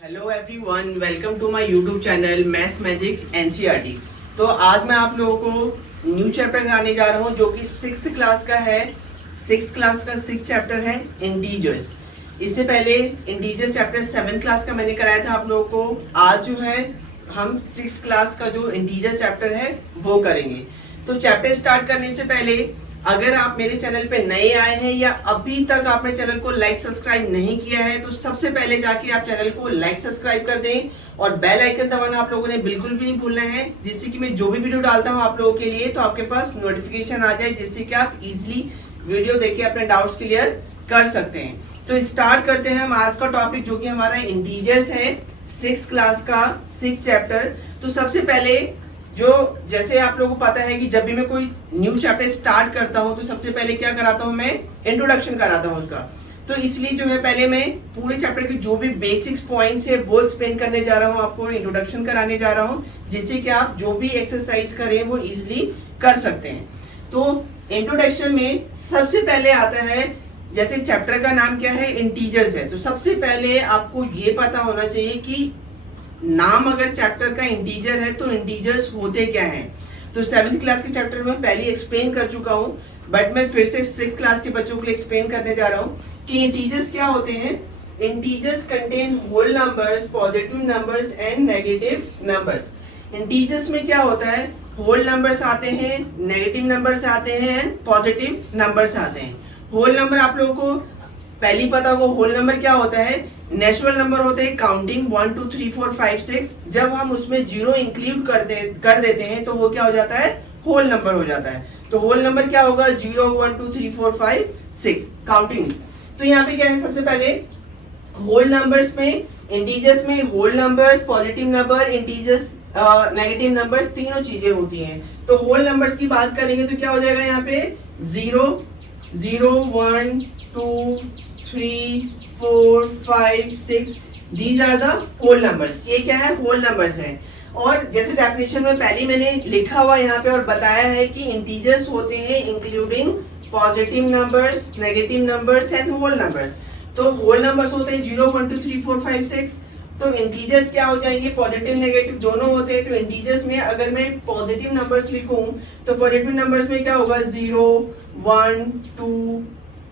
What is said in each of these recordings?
Hello everyone, welcome to my YouTube channel maths magic NCERT. तो आज मैं आप लोगों को न्यू चैप्टर कराने जा रहा हूं जो कि सिक्स्थ क्लास का है। सिक्स्थ क्लास का सिक्स्थ चैप्टर है इंटीजर्स। इससे पहले इंटीजर चैप्टर सेवन्थ क्लास का मैंने कराया था आप लोगों को। आज जो है हम सिक्स्थ क्लास का जो इंटीजर चैप्टर है वो करेंगे। तो चैप्टर स्टार्ट करने से पहले अगर आप मेरे चैनल पे नए आए हैं या अभी तक आपने चैनल को लाइक सब्सक्राइब नहीं किया है तो सबसे पहले जाके आप चैनल को लाइक सब्सक्राइब कर दें और बेल आइकन दबाना आप लोगों ने बिल्कुल भी नहीं भूलना है, जिससे कि मैं जो भी वीडियो डालता हूं आप लोगों के लिए तो आपके पास नोटिफिकेशन आ जाए, जिससे कि आप इजीली वीडियो देख के अपने डाउट्स क्लियर कर सकते हैं। तो स्टार्ट करते हैं हम आज का टॉपिक जो कि हमारा इंटीजर्स है, सिक्स्थ क्लास का सिक्स्थ चैप्टर। तो सबसे पहले जो जैसे आप लोगों को पता है कि जब भी मैं कोई न्यू चैप्टर स्टार्ट करता हूं तो सबसे पहले क्या कराता हूं, मैं इंट्रोडक्शन कराता हूं उसका। तो इसलिए जो है पहले मैं पूरे चैप्टर के जो भी बेसिक्स पॉइंट्स है वो एक्सप्लेन करने जा रहा हूं, आपको इंट्रोडक्शन कराने जा रहा हूं, जिससे कि आप जो भी एक्सरसाइज करें वो इजिली कर सकते हैं। तो इंट्रोडक्शन में सबसे पहले आता है, जैसे चैप्टर का नाम क्या है, इंटीजर्स है। तो सबसे पहले आपको ये पता होना चाहिए कि नाम अगर चैप्टर का इंटीजर है तो इंटीजर्स होते क्या हैं। तो सेवन्थ क्लास के चैप्टर में पहले एक्सप्लेन कर चुका हूं, बट मैं फिर से सिक्स्थ क्लास के बच्चों के लिए एक्सप्लेन करने जा रहा हूं कि इंटीजर्स क्या होते हैं। Integers contain whole numbers, positive numbers and negative numbers. Integers में क्या होता है, होल नंबर्स आते हैं, नेगेटिव नंबर्स आते हैं, पॉजिटिव नंबर्स आते हैं। होल नंबर आप लोगों को पहली पता होगा, होल नंबर क्या होता है, नेचुरल नंबर होते हैं काउंटिंग 1 2 3 4 5 6। जब हम उसमें जीरो इंक्लूड कर देते हैं तो वो क्या हो जाता है, होल नंबर हो जाता है। तो होल नंबर क्या होगा, 0 1 2 3 4 5 6 काउंटिंग। तो यहाँ पे क्या है, सबसे पहले होल नंबर्स में, इंटीजर्स में whole numbers, positive number, integers, negative numbers, तीनों चीजें होती हैं। तो होल नंबर्स की बात करेंगे तो क्या हो जाएगा, यहाँ पे 0 0 1 2 3 4 5 6, these are the whole numbers. ये क्या है, होल नंबर्स हैं। और जैसे डेफिनेशन में पहले मैंने लिखा हुआ यहाँ पे और बताया है कि इंटीजर्स होते हैं including positive numbers, negative numbers and whole numbers. तो होल नंबर्स होते हैं 0 1 2 3 4 5 6। तो इंटीजर्स क्या हो जाएंगे, पॉजिटिव नेगेटिव दोनों होते हैं। तो इंटीजर्स में अगर मैं पॉजिटिव नंबर्स लिखूं तो पॉजिटिव नंबर्स में क्या होगा, 0 1 2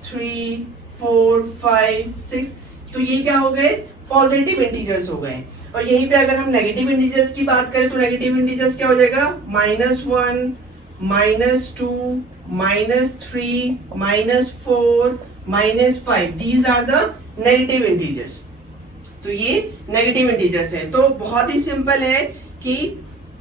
3 4 5 6। तो ये क्या हो गए, पॉजिटिव इंटीजर्स हो गए। और यहीं पे अगर हम नेगेटिव इंटीजर्स की बात करें तो नेगेटिव इंटीजर्स क्या हो जाएगा, -1 -2 -3 -4 -5, these are the negative integers. तो ये नेगेटिव इंटीजर्स है। तो बहुत ही सिंपल है कि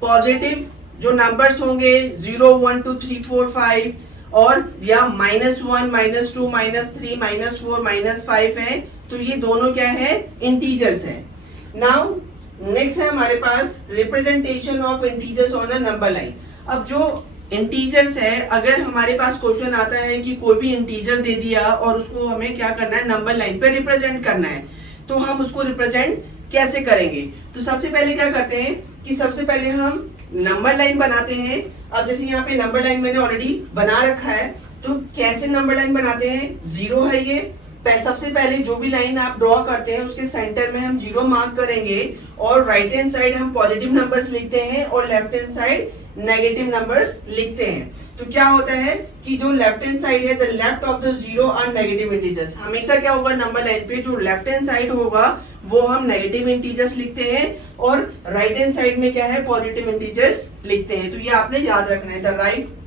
पॉजिटिव जो नंबर्स होंगे 0 1 2 3 4 5 और या -1 -2 -3 -4 -5 है, तो ये दोनों क्या है, इंटीजर्स है। नाउ नेक्स्ट है हमारे पास representation of integers on a number line. अब जो इंटीजर्स है, अगर हमारे पास क्वेश्चन आता है कि कोई भी इंटीजर दे दिया और उसको हमें क्या करना है, नंबर लाइन पे रिप्रेजेंट करना है, तो हम उसको रिप्रेजेंट कैसे करेंगे। तो सबसे पहले क्या करते हैं कि सबसे पहले हम नंबर लाइन बनाते हैं। अब जैसे यहाँ पे नंबर लाइन मैंने ऑलरेडी बना रखा है, तो कैसे नंबर लाइन बनाते हैं, 0 है ये। सबसे पहले जो भी लाइन आप ड्रॉ करते हैं उसके सेंटर में हम 0 मार्क करेंगे और राइट हैंड साइड हम पॉजिटिव नंबर्स लिखते हैं और left hand side negative numbers लिखते हैं। तो क्या होता है कि जो लेफ्ट हैंड साइड है, the left of the 0 are negative integers. हमेशा क्या होगा, नंबर लाइन पे जो लेफ्ट हैंड साइड होगा वो हम नेगेटिव इंटीजर्स लिखते हैं और राइट हैंड साइड में क्या है, पॉजिटिव इंटीजर्स लिखते हैं। तो ये आपने याद रखना है, the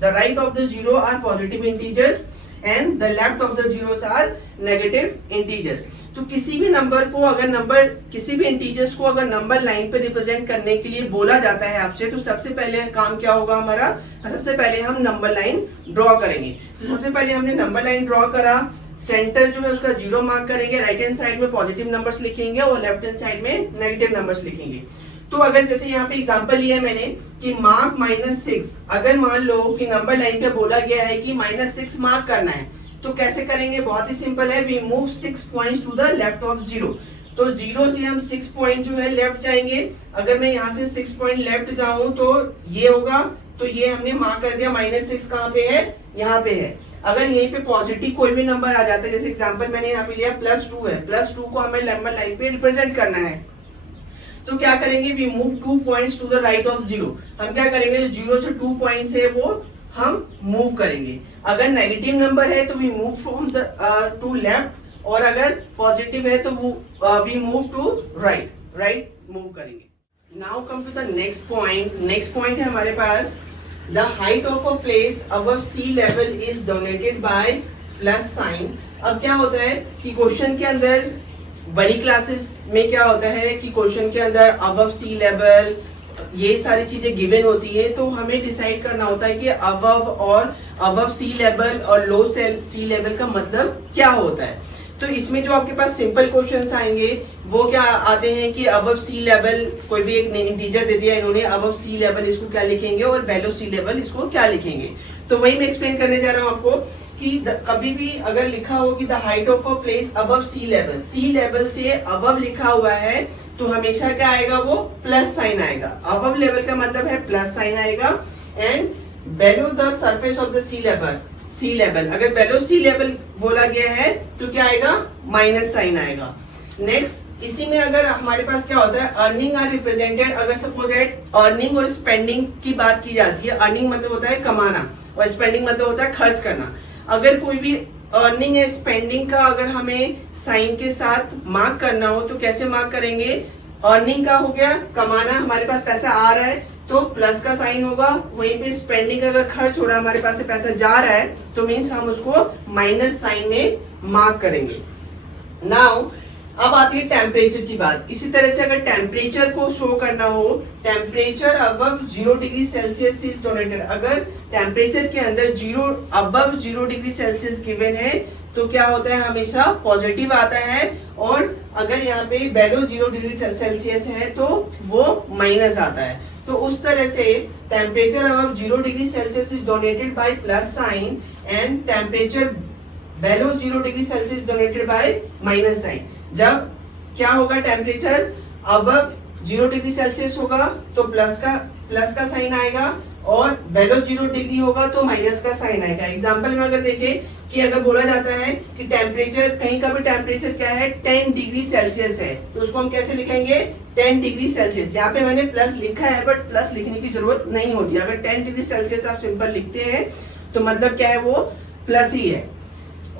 right of the 0 are positive integers and the left of the zeros are negative integers. तो किसी भी नंबर को अगर किसी भी इंटीजर्स को अगर नंबर लाइन पे रिप्रेजेंट करने के लिए बोला जाता है आपसे, तो सबसे पहले काम क्या होगा हमारा, सबसे पहले हम नंबर लाइन ड्रॉ करेंगे। तो सबसे पहले हमने नंबर लाइन ड्रॉ करा, सेंटर जो है उसका 0 मार्क करेंगे, राइट हैंड साइड में पॉजिटिव नंबर्स लिखेंगे और लेफ्ट हैंड साइड में नेगेटिव नंबर्स लिखेंगे। तो अगर जैसे यहाँ पे एग्जांपल लिया है मैंने कि मार्क -6, अगर मान लो कि नंबर लाइन पे बोला गया है कि -6 मार्क करना है, तो कैसे करेंगे, बहुत ही सिंपल है, we move 6 points to the left of 0। तो 0 से हम 6 पॉइंट जो है लेफ्ट जाएंगे। अगर मैं यहाँ से 6 पॉइंट लेफ्ट जाऊं तो ये होगा, तो ये हमने मार्क कर दिया, -6 कहाँ पे है, यहाँ पे है। अगर यहीं पे पॉजिटिव कोई भी नंबर आ जाता है, जैसे एग्जांपल मैंने यहाँ पे लिया +2 है, +2 को हमें नंबर लाइन पे रिप्रेजेंट करना है, तो क्या करेंगे, we move 2 points to the right of 0। हम क्या करेंगे, जो 0 से 2 पॉइंट्स है वो हम मूव करेंगे। अगर नेगेटिव नंबर है तो we move from the to left, और अगर पॉजिटिव है तो we move to right move करेंगे। Now come to the next point. Next point है हमारे पास, the height of a place above sea level is donated by plus sign. अब क्या होता है कि क्वेश्चन के अंदर बड़ी क्लासेस में क्या होता है कि क्वेश्चन के अंदर अबव सी लेवल ये सारी चीजें गिवन होती है, तो हमें डिसाइड करना होता है कि अबव और अबव सी लेवल और लो सी लेवल का मतलब क्या होता है। तो इसमें जो आपके पास सिंपल क्वेश्चंस आएंगे वो क्या आते हैं कि अबव सी लेवल, कोई भी एक इंटीजर दे दिया इन्होंने, अबव सी लेवल इसको क्या लिखेंगे और बेलो सी लेवल इसको क्या लिखेंगे। तो वही मैं एक्सप्लेन करने जा रहा हूँ आपको कि कभी भी अगर लिखा हो कि the height of a place above sea level से अबव लिखा हुआ है तो हमेशा क्या आएगा, वो प्लस साइन आएगा। अबव लेवल का मतलब है प्लस साइन आएगा। And below the surface of the sea level, अगर बेलो सी लेवल बोला गया है तो क्या आएगा, माइनस साइन आएगा। नेक्स्ट, इसी में अगर हमारे पास क्या होता है, अर्निंग आर रिप्रेजेंटेड, अगर सपोज दैट अर्निंग और स्पेंडिंग की बात की जाती है, अर्निंग मतलब होता है कमाना और स्पेंडिंग मतलब होता है खर्च करना। अगर कोई भी अर्निंग है स्पेंडिंग का अगर हमें साइन के साथ मार्क करना हो तो कैसे मार्क करेंगे, अर्निंग का हो गया कमाना, हमारे पास पैसा आ रहा है तो प्लस का साइन होगा, वहीं पे स्पेंडिंग अगर खर्च हो रहा है, हमारे पास से पैसा जा रहा है तो मीन्स हम उसको माइनस साइन में मार्क करेंगे। नाउ अब आती है टेम्परेचर की बात। इसी तरह से अगर टेम्परेचर को शो करना हो, temperature above 0 degree Celsius is donated, अगर टेम्परेचर के अंदर अबव 0 डिग्री सेल्सियस गिवन है तो क्या होता है, हमेशा पॉजिटिव आता है, और अगर यहाँ पे बेलो 0 डिग्री सेल्सियस है तो वो माइनस आता है। तो उस तरह से temperature above 0 degree Celsius is donated by plus sign and temperature below 0 degree Celsius donated by minus sign. जब क्या होगा, टेम्परेचर अबव 0 डिग्री सेल्सियस होगा तो प्लस का साइन आएगा, और बेलो 0 डिग्री होगा तो माइनस का साइन आएगा। एग्जांपल में अगर देखें कि अगर बोला जाता है कि टेम्परेचर, कहीं का भी टेम्परेचर क्या है 10 डिग्री सेल्सियस है तो उसको हम कैसे लिखेंगे, 10 डिग्री सेल्सियस। यहाँ पे मैंने प्लस लिखा है बट प्लस लिखने की जरूरत नहीं होती। अगर 10 डिग्री सेल्सियस आप सिंपल लिखते हैं तो मतलब क्या है, वो प्लस ही है।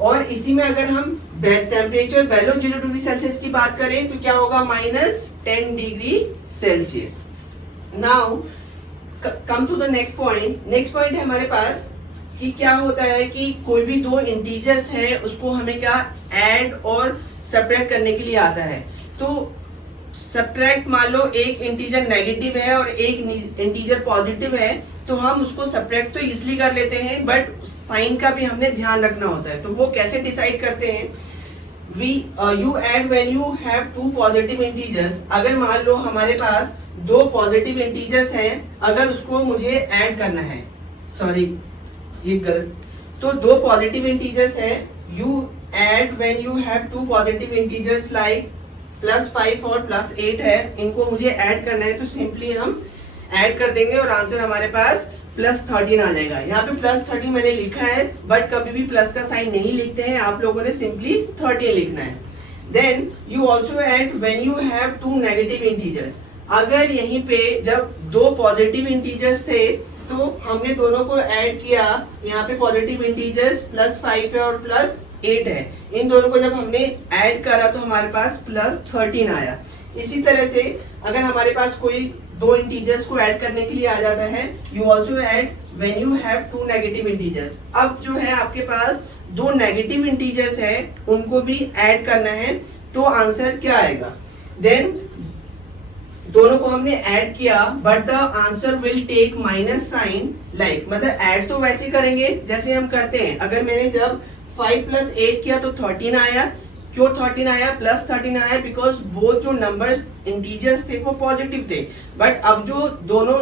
और इसी में अगर हम टेम्परेचर बेलो 0 डिग्री सेल्सियस की बात करें तो क्या होगा, -10 degree Celsius. Now come to the next point. Next point है हमारे पास कि क्या होता है कि कोई भी दो इंटीजर्स है उसको हमें क्या ऐड और सब्ट्रैक्ट करने के लिए आता है। तो सब्ट्रैक्ट, मान लो एक इंटीजर नेगेटिव है और एक इंटीजर पॉजिटिव है तो हम उसको सब्ट्रैक्ट तो इजीली कर लेते हैं, बट साइन का भी हमने ध्यान रखना होता है। तो वो कैसे डिसाइड करते हैं, you add when you have two positive integers. अगर मान लो हमारे पास दो पॉजिटिव इंटीजर्स हैं, अगर उसको मुझे ऐड करना है, सॉरी ये गलत, तो दो पॉजिटिव इंटीजर्स हैं, you add when you have two positive integers like +5 और +8 है, इनको मुझे ऐड करना है तो सिंपली हम ऐड कर देंगे और आंसर हमारे पास +13 आ जाएगा। यहाँ पे +13 मैंने लिखा है बट कभी भी प्लस का साइन नहीं लिखते हैं, आप लोगों ने सिंपली 13 लिखना है। Then you also add when you have two negative integers. अगर यहीं पे जब दो पॉजिटिव इंटीजर्स थे तो हमने दोनों को ऐड किया, यहाँ पे पॉजिटिव इंटीजर्स +5 है और +8 है, इन दोनों को जब हमने ऐड करा तो हमारे पास +13 आया। इसी तरह से अगर हमारे पास कोई दो इंटीजर्स को ऐड करने के लिए आ जाता है, you also add when you have two negative integers. अब जो है आपके पास दो नेगेटिव इंटीजर्स है उनको भी ऐड करना है तो आंसर क्या आएगा, देन दोनों को हमने ऐड किया but the answer will take minus sign, like मतलब ऐड तो वैसे करेंगे जैसे हम करते हैं। अगर मैंने जब 5 + 8 किया तो 13 आया, क्यों 13 आया, +13 आया बिकॉज वो जो नंबर्स इंटीजर्स थे वो पॉजिटिव थे, बट अब जो दोनों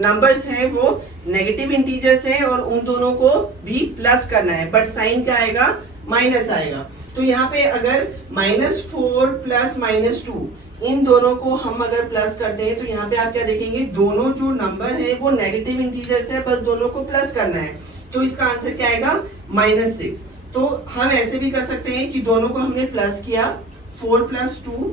नंबर्स हैं वो नेगेटिव इंटीजर्स हैं और उन दोनों को भी प्लस करना है, बट साइन क्या आएगा, माइनस आएगा। तो यहाँ पे अगर -4 + -2 इन दोनों को हम अगर प्लस करते हैं तो यहाँ पे आप क्या देखेंगे, दोनों जो नंबर है वो नेगेटिव इंटीजर्स है, बस दोनों को प्लस करना है तो इसका आंसर क्या आएगा, -6। तो हम ऐसे भी कर सकते हैं कि दोनों को हमने प्लस किया, 4 + 2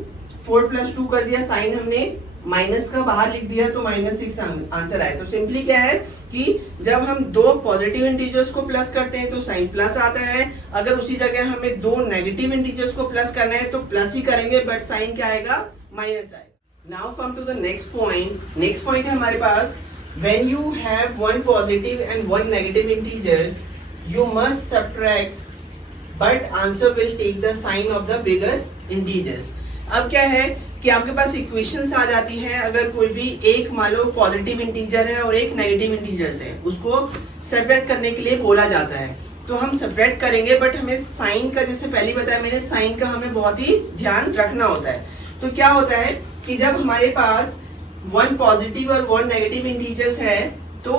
4 + 2 कर दिया, साइन हमने माइनस का बाहर लिख दिया तो -6 आंसर आया। तो सिंपली क्या है कि जब हम दो पॉजिटिव इंटीजर्स को प्लस करते हैं तो साइन प्लस आता है, अगर उसी जगह हमें दो नेगेटिव इंटीजर्स को प्लस करना है तो प्लस ही करेंगे, बट साइन क्या आएगा, माइनस आएगा। Now come to the next point. Next point है हमारे पास, when you have one positive and one negative integers you must subtract but answer will take the sign of the bigger integers. अब क्या है कि आपके पास equations आ जाती है, अगर कोई भी एक मान लो पॉजिटिव इंटीजर है और एक नेगेटिव इंटीजर्स है, उसको सेपरेट करने के लिए बोला जाता है, तो हम सेपरेट करेंगे, बट हमें साइन का, जैसे पहले बताया मैंने, साइन का हमें बहुत ही ध्यान रखना होता है। तो क्या होता है कि जब हमारे पास वन पॉजिटिव और वन नेगेटिव इंटीजर्स है तो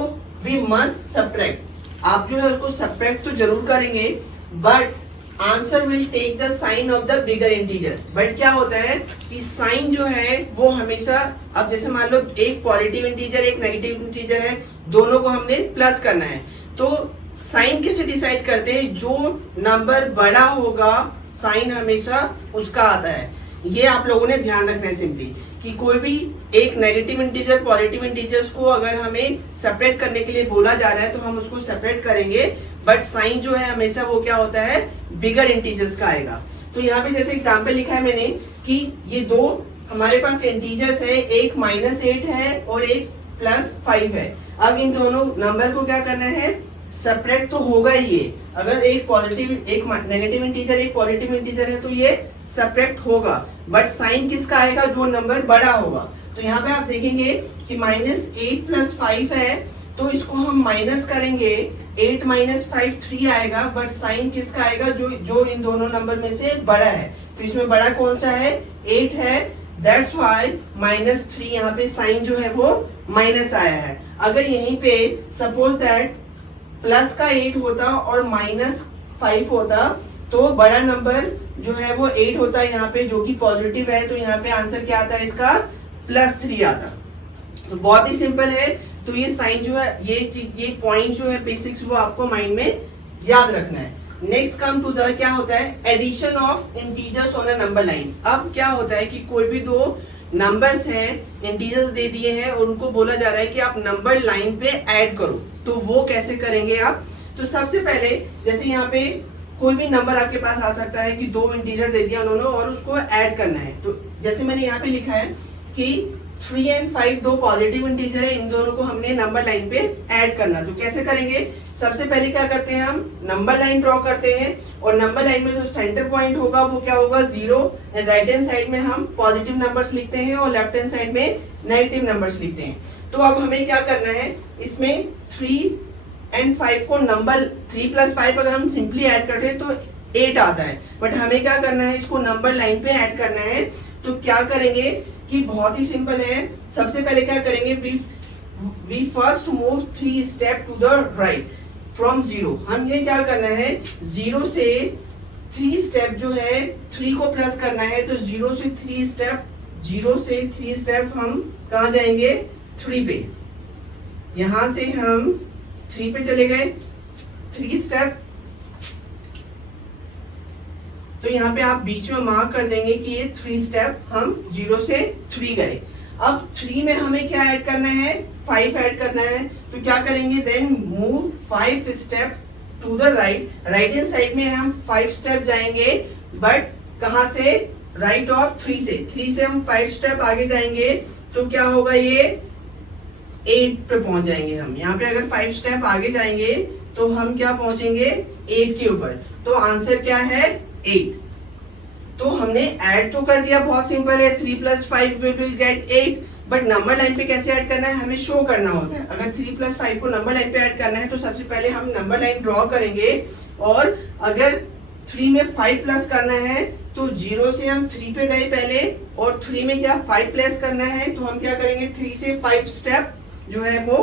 वी मस्ट सब्ट्रैक्ट। आप जो है उसको सब्ट्रैक्ट तो जरूर करेंगे, but answer will take the sign of the bigger integer. But क्या होता है कि साइन जो है वो हमेशा, अब जैसे मान लो एक पॉजिटिव इंटीजर एक नेगेटिव इंटीजर है, दोनों को हमने प्लस करना है, तो साइन कैसे डिसाइड करते हैं, जो नंबर बड़ा होगा साइन हमेशा उसका आता है। ये आप लोगों ने ध्यान रखना है सिंपली, कि कोई भी एक नेगेटिव इंटीजर पॉजिटिव इंटीजर्स को अगर हमें सेपरेट करने के लिए बोला जा रहा है तो हम उसको सेपरेट करेंगे, बट साइन जो है हमेशा वो क्या होता है, बिगर इंटीजर्स का आएगा। तो यहाँ पे जैसे एग्जांपल लिखा है मैंने कि ये दो हमारे पास इंटीजर्स है, एक -8 है और एक +5 है। अब इन दोनों नंबर को क्या करना है, सेपरेट तो होगा ही ये, अगर एक पॉजिटिव एक नेगेटिव इंटीजर एक पॉजिटिव इंटीजर है तो ये सेपरेट होगा, बट साइन किसका आएगा, जो नंबर बड़ा होगा। तो यहाँ पे आप देखेंगे कि -8 + 5 है, तो इसको हम माइनस करेंगे, 8 - 5 3 आएगा, बट साइन किसका आएगा, जो इन दोनों नंबर में से बड़ा है। तो इसमें बड़ा कौन सा है, 8 है, दैट्स व्हाई -3 यहाँ पे साइन जो है वो माइनस आया है। अगर यहीं पे सपोज दैट प्लस का 8 होता और -5 होता तो बड़ा नंबर जो है वो 8 होता यहाँ पे, जो कि पॉजिटिव है, तो यहाँ पे आंसर क्या आता है इसका, +3 आता। तो बहुत ही सिंपल है। तो ये साइन जो है, ये चीज, ये पॉइंट जो है बेसिक्स, वो आपको माइंड में याद रखना है। नेक्स्ट कम टू द, क्या होता है, addition of integers on a number line. अब क्या होता है कि कोई भी दो नंबर्स हैं, इंटीजर्स दे दिए हैं और उनको बोला जा रहा है कि आप नंबर लाइन पे ऐड करो, तो वो कैसे करेंगे आप। तो सबसे पहले जैसे यहाँ पे कोई भी नंबर आपके पास आ सकता है कि दो इंटीजर दे दिया उन्होंने और उसको ऐड करना है। तो जैसे मैंने यहाँ पे लिखा है कि 3 और 5 दो पॉजिटिव इंटीजर है, इन दोनों को हमने नंबर लाइन पे ऐड करना। तो कैसे करेंगे, सबसे पहले क्या करते हैं, हम नंबर लाइन ड्रॉ करते हैं और नंबर लाइन में जो सेंटर पॉइंट होगा वो क्या होगा, 0, एंड राइट हैंड साइड में हम पॉजिटिव नंबर्स लिखते हैं और लेफ्ट हैंड साइड में नेगेटिव नंबर्स लिखते हैं। तो अब हमें क्या करना है, इसमें 3 और 5 को नंबर 3 + 5 अगर हम सिंपली ऐड करते हैं तो 8 आता है, बट हमें क्या करना है, इसको नंबर लाइन पे ऐड करना है। तो क्या करेंगे कि बहुत ही सिंपल है, सबसे पहले क्या करेंगे, we first move 3 step to the right from 0। हम ये क्या करना है, 0 से 3 स्टेप जो है 3 को प्लस करना है, तो 0 से 3 स्टेप हम कहाँ जाएंगे, 3 पे। यहां से हम 3 पे चले गए, 3 स्टेप, तो यहाँ पे आप बीच में मार्क कर देंगे कि ये 3 स्टेप हम 0 से 3 गए। अब 3 में हमें क्या ऐड करना है, 5 ऐड करना है। तो क्या करेंगे, then move 5 step to the right. Right hand side में हम 5 स्टेप जाएंगे, बट कहाँ से, राइट ऑफ 3 से। 3 से हम 5 स्टेप आगे जाएंगे तो क्या होगा, ये 8 पे पहुंच जाएंगे हम। यहाँ पे अगर 5 स्टेप आगे जाएंगे तो हम क्या पहुंचेंगे, 8 के ऊपर। तो आंसर क्या है, 8। तो हमने ऐड तो कर दिया, बहुत सिंपल है, 3 + 5 we will get 8, but number line पे कैसे ऐड करना है, हमें शो करना होता है। अगर 3 + 5 को नंबर लाइन पे ऐड करना है तो सबसे पहले हम नंबर लाइन ड्रॉ करेंगे, और अगर 3 में 5 प्लस करना है तो 0 से हम 3 पे गए पहले, और 3 में क्या 5 प्लस करना है, तो हम क्या करेंगे, 3 से 5 स्टेप जो है वो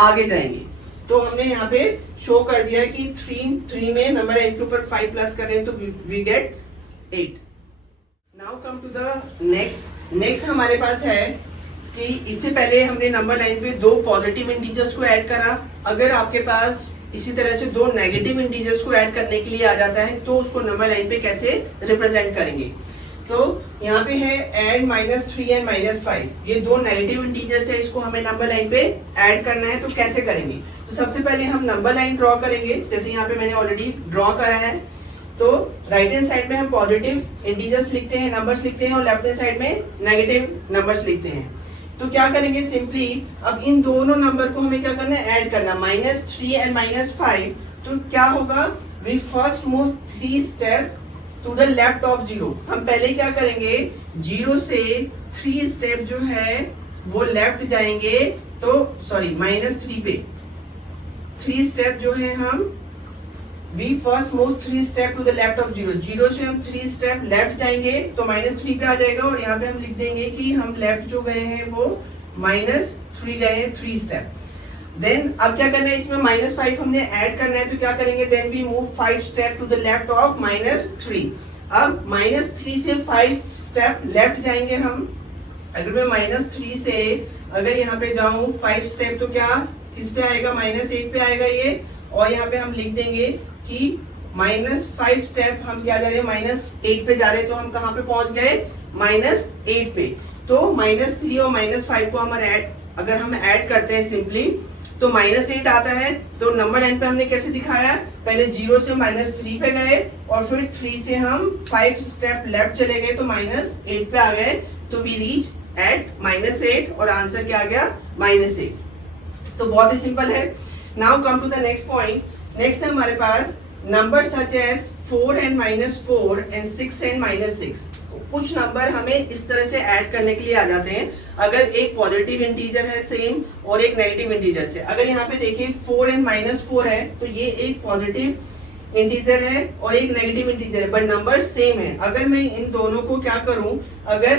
आगे जाएंगे। तो हमने यहाँ पे शो कर दिया कि 3 में नंबर लाइन के ऊपर 5 प्लस कर रहे हैं तो we get 8। Now come to the next हमारे पास है कि इससे पहले हमने नंबर लाइन पे दो पॉजिटिव इंटीजर्स को ऐड करा। अगर आपके पास इसी तरह से दो नेगेटिव इंटीजर्स को ऐड करने के लिए आ जाता है तो उसको नंबर लाइन पे कैसे रिप्रेजेंट करेंगे। तो यहाँ पे है ऐड -3 एंड -5, ये दो नेगेटिव इंटीजर्स है, इसको हमें नंबर लाइन पे ऐड करना है। तो कैसे करेंगे? तो सबसे पहले हम नंबर लाइन ड्रॉ करेंगे, जैसे यहाँ पे मैंने ऑलरेडी ड्रॉ करा है। तो राइट हैंड साइड में हम पॉजिटिव इंटीजर्स लिखते हैं, नंबर्स लिखते हैं, और लेफ्ट हैंड साइड में नेगेटिव नंबर्स लिखते हैं। तो क्या करेंगे? सिंपली अब इन दोनों नंबर को हमें क्या करना है? ऐड करना, -3 एंड -5। तो क्या होगा? We first move 3 steps to the left of 0। हम पहले क्या करेंगे? 0 से 3 स्टेप जो है वो लेफ्ट जाएंगे, तो सॉरी -3 पे 3 स्टेप जो है हम we first move 3 step to the left of 0। 0 से हम 3 स्टेप लेफ्ट जाएंगे तो -3 पे आ जाएगा, और यहाँ पे हम लिख देंगे कि हम लेफ्ट जो गए हैं वो -3 गए हैं 3 स्टेप। देन अब क्या करना है? इसमें -5 हमने ऐड करना है, तो क्या करेंगे? Then we move 5 step to the left of -3। अब -3 से 5 स्टेप लेफ्ट जाएंगे हम। अगर मैं -3 से अगर यहाँ पे जाऊं 5 स्टेप, तो क्या किस पे आएगा? -8 पे आएगा ये। और यहाँ पे हम लिख देंगे कि -5 स्टेप हम क्या जा रहे हैं? -8 पे जा रहे हैं। तो हम कहाँ पे पहुंच गए? -8 पे। तो -3 और -5 को हम अगर हम ऐड करते हैं सिंपली, तो -8 आता है। तो नंबर लाइन पे हमने कैसे दिखाया? पहले 0 से -3 पे गए, और फिर 3 से हम 5 स्टेप लेफ्ट चले गए, तो -8 पे आ गए। तो वी रीच एट -8, और आंसर क्या आ गया? -8। तो बहुत ही सिंपल है। Now come to the next point. Next है हमारे पास number such as 4 and -4 and 6 and -6। कुछ नंबर हमें इस तरह से ऐड करने के लिए आ जाते हैं, अगर एक पॉजिटिव इंटीजर है सेम और एक नेगेटिव इंटीजर से। अगर यहाँ पे देखिए 4 एंड -4 है, तो ये एक पॉजिटिव इंटीजर है और एक नेगेटिव इंटीजर है, बट नंबर सेम है। अगर मैं इन दोनों को क्या करूं? अगर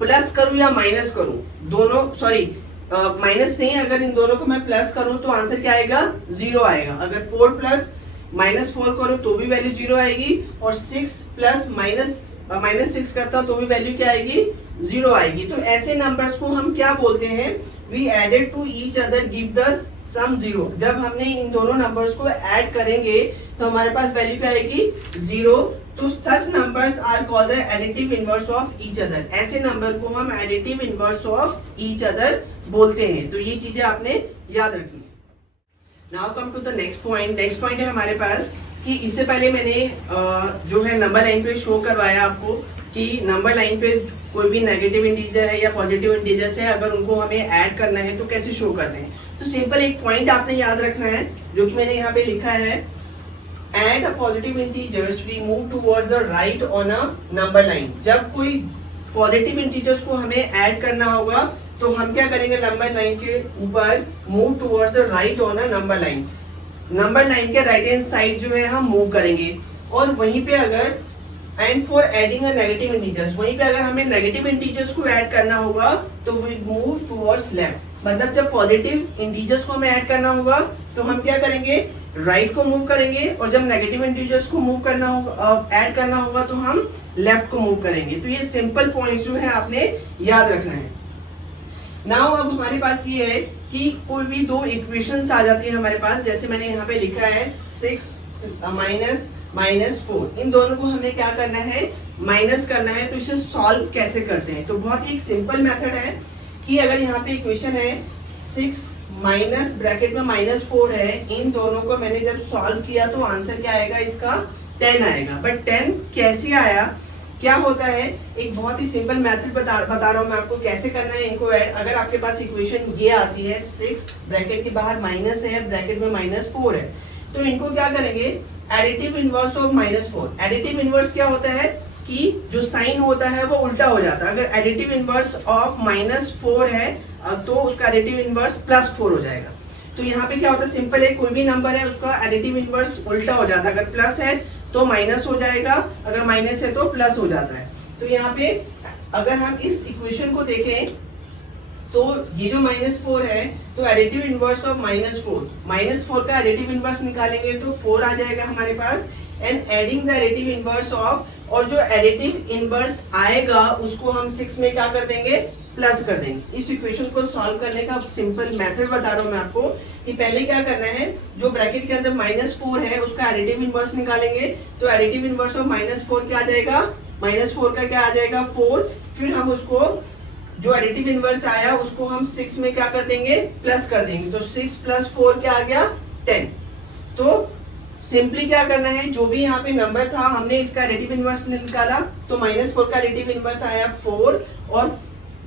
प्लस करूं या माइनस करूं, दोनों सॉरी माइनस नहीं, अगर इन दोनों को मैं प्लस करूं तो आंसर क्या आएगा? 0 आएगा। अगर 4 प्लस -4 करूं तो भी वैल्यू 0 आएगी, और 6 प्लस -6 करता हूं तो भी वैल्यू क्या आएगी? 0 आएगी। तो ऐसे नंबर्स को हम क्या बोलते हैं? We added to each other give the sum 0। जब हमने इन दोनों नंबर्स को ऐड करेंगे तो हमारे पास वैल्यू क्या आएगी? 0। तो such numbers are called the additive inverse of each other. ऐसे नंबर को हम additive inverse of each other बोलते हैं। तो ये चीजें आपने याद रखनी है। Now come to the next point. Next point है हमारे पास कि इससे पहले मैंने जो है नंबर लाइन पे शो करवाया आपको कि नंबर लाइन पे कोई भी नेगेटिव इंटीजर है या पॉजिटिव इंटीजर्स है, अगर उनको हमें ऐड करना है तो कैसे शो करते हैं। तो सिंपल एक पॉइंट आपने याद रखना है, जो कि मैंने यहाँ पे लिखा है, add a positive integers we move towards the right on a number line. जब कोई पॉजिटिव इंटीजर्स को हमें ऐड करना होगा तो हम क्या करेंगे? नंबर लाइन के ऊपर move towards the right on a number line, number line के राइट हैंड साइड जो है हम मूव करेंगे। और वहीं पे अगर and for adding a negative integers, वहीं पे अगर हमें नेगेटिव इंटीजर्स को ऐड करना होगा तो वी मूव टुवर्ड्स लेफ्ट। मतलब जब पॉजिटिव इंटीजर्स को हमें ऐड करना होगा तो हम क्या करेंगे? राइट को मूव करेंगे, और जब नेगेटिव इंटीजर्स को मूव करना होगा, ऐड करना होगा, तो हम लेफ्ट को मूव करेंगे। तो ये सिंपल पॉइंट जो है आपने याद रखना है। नाउ अब हमारे पास ये है कि कोई भी दो इक्वेशंस आ जाती है हमारे पास, जैसे मैंने यहाँ पे लिखा है 6 -4। इन दोनों को हमें क्या करना है? माइनस करना है। तो इसे सॉल्व कैसे करते हैं? तो बहुत ही सिंपल मेथड है कि अगर यहाँ पे इक्वेशन है 6 माइनस ब्रैकेट में -4 है, इन दोनों को मैंने जब सॉल्व किया तो आंसर क्या आएगा? इसका 10 आएगा। बट 10 कैसे आया? क्या होता है? एक बहुत ही सिंपल मेथड बता रहा हूँ मैं आपको कैसे करना है इनको ऐड। अगर आपके पास इक्वेशन ये आती है 6 ब्रैकेट के बाहर माइनस है, ब्रैकेट में -4 है, तो इनको क्या करेंगे? Additive inverse of -4। Additive inverse क्या होता है कि जो साइन होता है वो उल्टा हो जाता है। अगर एडिटिव इनवर्स ऑफ -4 है तो उसका एडिटिव इनवर्स +4 हो जाएगा। तो यहाँ पे क्या होता है? सिंपल है, कोई भी नंबर है उसका एडिटिव इनवर्स उल्टा हो जाता है। अगर प्लस है तो माइनस हो जाएगा, अगर माइनस है तो प्लस हो जाता है। तो यहाँ पे अगर हम इस इक्वेशन को देखें तो ये जो -4 है, तो एडिटिव इनवर्स ऑफ -4 का एडिटिव इनवर्स निकालेंगे तो 4 आ जाएगा हमारे पास। And adding the additive inverse of, और जो एडिटिव इनवर्स आएगा उसको हम 6 में क्या कर देंगे? प्लस कर देंगे। इस इक्वेशन को सॉल्व करने का सिंपल मेथड बता रहा हूँ मैं आपको कि पहले क्या करना है, जो ब्रैकेट के अंदर -4 है उसका एडिटिव इनवर्स निकालेंगे। तो एडिटिव इनवर्स ऑफ -4 क्या आ जाएगा? -4 का क्या आ जाएगा 4, फिर हम उसको जो एडिटिव इनवर्स आया उसको हम 6 में क्या कर देंगे प्लस कर देंगे, तो 6 + 4 क्या आ गया 10। तो सिंपली क्या करना है, जो भी यहाँ पे नंबर था हमने इसका एडिटिव इनवर्स निकाला, तो -4 का एडिटिव इनवर्स आया 4 और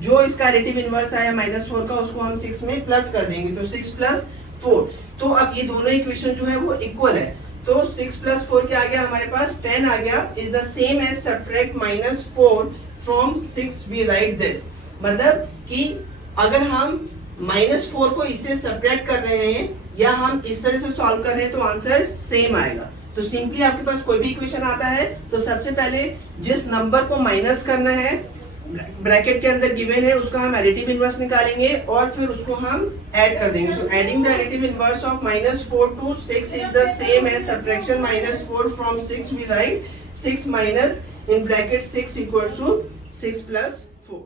जो इसका एडिटिव इनवर्स आया -4 का उसको हम 6 में प्लस कर देंगे, तो 6 + 4। तो अब ये दोनों इक्वेशन जो है वो इक्वल है, तो 6 + 4 क्या आ गया हमारे पास 10 आ गया, is the same as subtract -4 from 6 we write this. मतलब कि अगर हम -4 को इससे सब्ट्रैक्ट कर रहे हैं या हम इस तरह से सॉल्व कर रहे हैं तो आंसर सेम आएगा। तो सिंपली आपके पास कोई भी इक्वेशन आता है तो सबसे पहले जिस नंबर को माइनस करना है ब्रैकेट के अंदर गिवन है उसका हम एडिटिव इनवर्स निकालेंगे और फिर उसको हम ऐड कर देंगे। तो adding the additive inverse of -4 to 6 is the same as subtraction -4 from 6 we write 6 minus in bracket 6 equal to 6 + 4।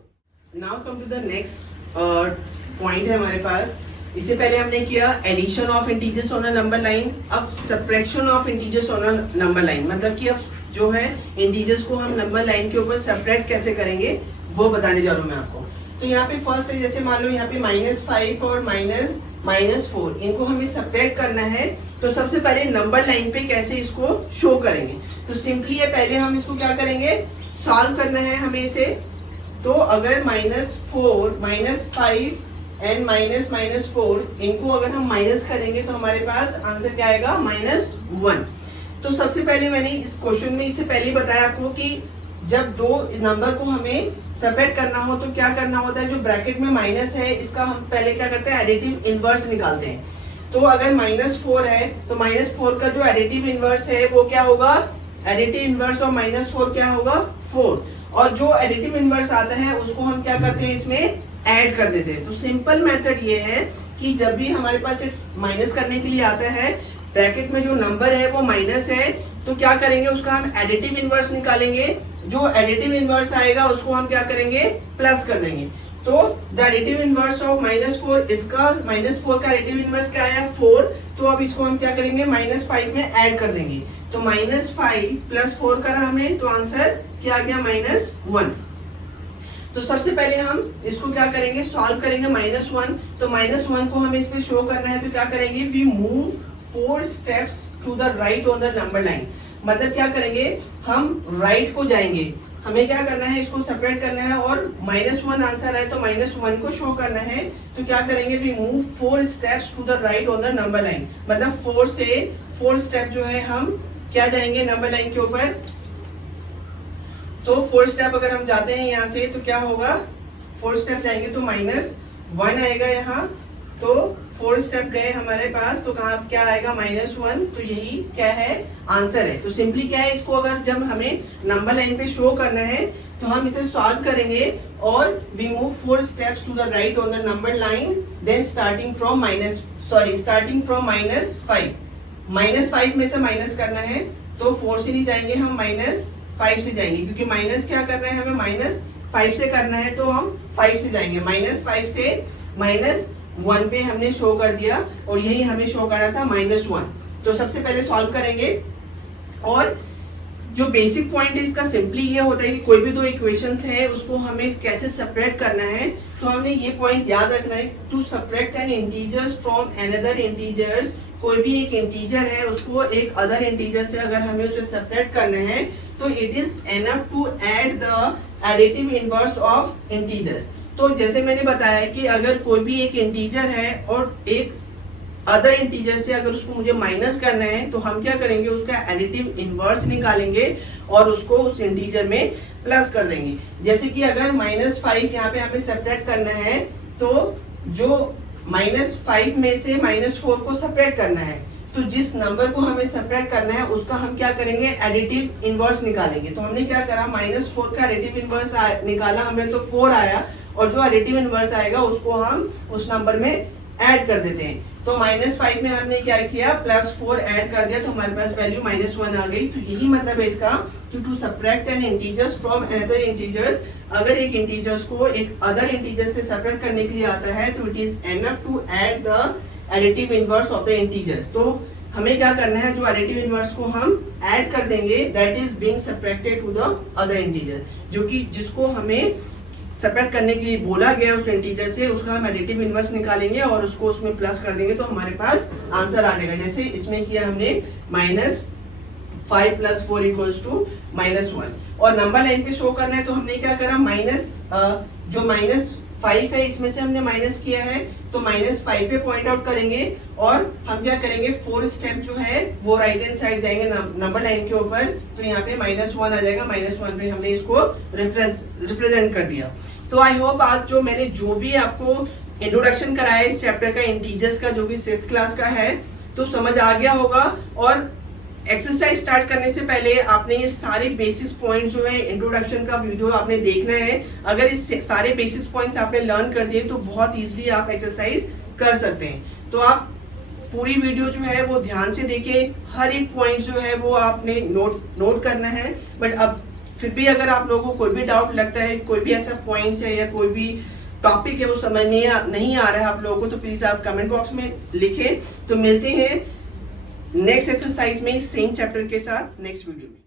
Now come to the next point है हमारे पास। इससे पहले हमने किया addition of integers on a number line, अब subtraction of integers on a number line, मतलब कि अब जो है इंटीजर्स को हम नंबर लाइन के ऊपर सब्ट्रैक्ट कैसे करेंगे वो बताने जा रहा हूँ मैं आपको। तो यहाँ पे फर्स्ट है, जैसे मान लो यहाँ पे -5 और -4 इनको हमें सब्ट्रैक्ट करना है, तो सबसे पहले नंबर लाइन पे कैसे इसको शो करेंगे। तो सिंपली है पहले हम इसको क्या करेंगे सॉल्व करना है हमें इसे। तो अगर -4 -5 एंड -4 इनको अगर हम माइनस करेंगे तो हमारे पास आंसर क्या आएगा -1। तो सबसे पहले मैंने इस क्वेश्चन में इससे पहले ही बताया आपको कि जब दो नंबर को हमें सेपरेट करना हो तो क्या करना होता है, जो ब्रैकेट में माइनस है इसका हम पहले क्या करते हैं एडिटिव इनवर्स निकालते हैं। तो अगर -4 है तो -4 का जो एडिटिव इनवर्स है वो क्या होगा, एडिटिव इनवर्स ऑफ -4 क्या होगा 4, और जो एडिटिव इनवर्स आता है उसको हम क्या करते हैं इसमें ऐड कर देते हैं। तो सिंपल मेथड ये है कि जब भी हमारे पास इट्स माइनस करने के लिए आता है ब्रैकेट में जो नंबर है वो माइनस है तो क्या करेंगे उसका हम एडिटिव इनवर्स निकालेंगे, जो एडिटिव इनवर्स आएगा उसको हम क्या करेंगे प्लस कर देंगे। तो द एडिटिव इनवर्स ऑफ -4 इसका -4 का एडिटिव इनवर्स क्या आया 4, तो अब इसको हम क्या करेंगे -5 में ऐड कर देंगे। तो -5 + 4 करा हमने तो आंसर क्या आ गया -1। तो सबसे पहले हम इसको क्या करेंगे सॉल्व करेंगे -1, तो -1 को हमें इसमें शो करना है तो क्या करेंगे we move 4 steps to the right on the number line. मतलब क्या करेंगे हम राइट को जाएंगे, हमें क्या करना है इसको सेपरेट करना है और -1 आंसर है तो -1 को शो करना है। तो क्या करेंगे we move 4 steps to the right on the number line, मतलब 4 से 4 स्टेप जो है हम क्या जाएंगे नंबर लाइन के ऊपर। तो 4 स्टेप अगर हम जाते हैं यहाँ से तो क्या होगा 4 स्टेप जाएंगे तो -1 आएगा यहाँ, तो 4 स्टेप गए हमारे पास तो कहाँ क्या आएगा -1, तो यही क्या है आंसर है। तो सिंपली क्या है इसको अगर जब हमें नंबर लाइन पे शो करना है तो हम इसे सॉल्व करेंगे और we move 4 steps to the right on the number line then starting from -5 में से माइनस करना है तो 4 से नहीं जाएंगे हम -5 से जाएंगे, क्योंकि माइनस क्या करना है हमें -5 से करना है तो हम 5 से जाएंगे। -5 से -1 पे हमने शो कर दिया और यही हमें शो करना था -1। तो सबसे पहले सॉल्व करेंगे और जो बेसिक पॉइंट है इसका सिंपली ये होता है कि कोई भी दो इक्वेशंस है उसको हमें कैसे सेपरेट करना है। तो हमने ये पॉइंट याद रखना है to separate an integers from another integers. कोई भी एक इंटीजर है उसको एक अदर इंटीजर से अगर हमें उसे सेपरेट करना है तो it is enough to add the additive inverse of integers. तो जैसे मैंने बताया कि अगर कोई भी एक इंटीजर है और एक अदर इंटीजर से अगर उसको मुझे माइनस करना है तो हम क्या करेंगे उसका एडिटिव इनवर्स निकालेंगे और उसको उस इंटीजर में प्लस कर देंगे। जैसे कि अगर -5 यहाँ पे हमें सेपरेट करना है तो जो -5 में से -4 को सेपरेट करना है तो जिस नंबर को हमें सेपरेट करना है उसका हम क्या करेंगे एडिटिव इनवर्स निकालेंगे। तो हमने क्या करा -4 का एडिटिव इनवर्स निकाला हमने तो 4 आया और जो एडिटिव इनवर्स आएगा उसको हम उस नंबर में ऐड कर देते हैं। तो -5 में हमने क्या किया +4 ऐड कर दिया तो हमारे पास वैल्यू -1 आ गई। तो यही मतलब है इसका to subtract an integers from another integers. अगर एक इंटीजर्स को एक अदर इंटीजर से सेपरेट करने के लिए आता है तो it is enough to add the additive inverse of the integers. तो हमें क्या करना है, जो एडिटिव इनवर्स को हम ऐड कर देंगे, that is being subtracted to the other integer, जो कि जिसको हमें सब्ट्रैक्ट करने के लिए बोला गया उस इंटीजर से, उसका हम एडिटिव इनवर्स निकालेंगे और उसको उसमें प्लस कर देंगे तो हमारे पास आंसर आ जाएगा। जैसे इसमें किया हमने -5 + 4 = -1, और नंबर लाइन पे शो करना है तो हमने क्या करा, जो -5 है इसमें से हमने माइनस किया है तो -5 पे पॉइंट आउट करेंगे, और हम क्या करेंगे, 4 स्टेप जो है वो राइट हैंड साइड जाएंगे नंबर लाइन के ऊपर, तो यहाँ पे -1 आ जाएगा, -1 पे हमने इसको रिप्रेजेंट कर दिया। तो आई होप आज जो भी आपको इंट्रोडक्शन कराया इस चैप्टर का, इंटीजर्स का, जो कि 6th क्लास का है, तो समझ आ गया होगा। और एक्सरसाइज स्टार्ट करने से पहले आपने ये सारे बेसिक्स पॉइंट जो है इंट्रोडक्शन का वीडियो आपने देखना है। अगर इस सारे बेसिक्स पॉइंट्स आपने लर्न कर दिए तो बहुत इजीली आप एक्सरसाइज कर सकते हैं। तो आप पूरी वीडियो जो है वो ध्यान से देखें, हर एक पॉइंट जो है वो आपने नोट करना है। बट अब फिर भी अगर आप लोगों को कोई भी डाउट लगता है, कोई भी ऐसा पॉइंट्स है या कोई भी टॉपिक है वो समझ नहीं आ रहा है आप लोगों को, तो प्लीज आप कमेंट बॉक्स में लिखें। तो मिलते हैं नेक्स्ट एक्सरसाइज में सेम चैप्टर के साथ नेक्स्ट वीडियो में।